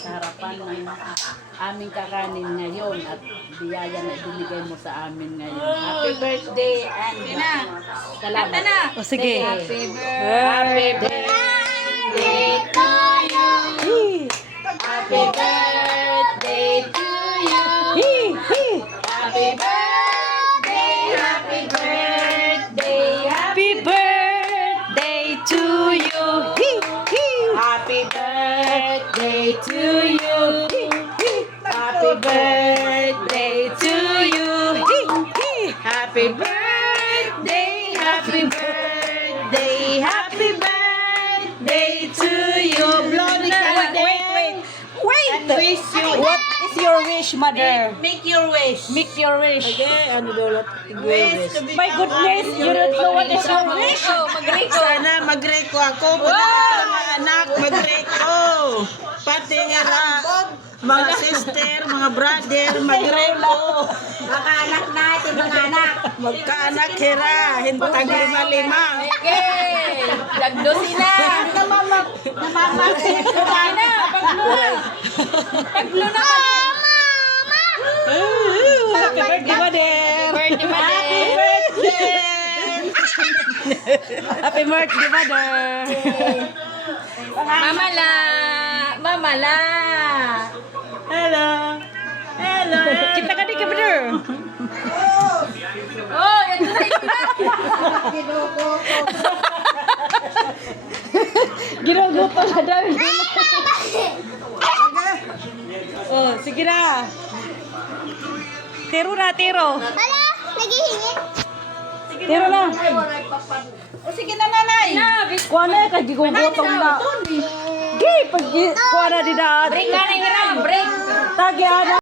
sa harapan ng aming kakanin ngayon at biyaya na ibinigay mo sa amin ngayon. Happy birthday and salamat. O sige. Happy birthday to you. Happy birthday to you. Happy birthday, happy birthday, Happy birthday to you. happy birthday to you. Happy birthday to you. Happy birthday, happy birthday, happy birthday to you. Blow the candle. Wait. Wish you. What is your wish, mother? Make your wish. Make your wish. Okay, ano daw wish? My goodness, you don't know what is your wish? Sana magreko ako. Pati mga anak, magreko. Pati mga sister, mga brother, magreko. Makaanak natin, mga anak. Magkaanak hira, hintag lima-lima. Okay. Dagdo sila. Namamakit ko na. Paglo na. Happy birthday, mother. Happy birthday! Happy birthday, mother. Mamala. Mamala. Hello! Hello! Kita ka di ka, mother. Oh, ito na ito. Ginuguto na daw. Oh, sige na. Tiro na, tiro. Hala, naghihingi. Tiro na. O sige na, nanay. Kuha na, kay gigugutong na. Di, pag kuha na di na. Break ka na, Hiram. Break. Tagi, ana.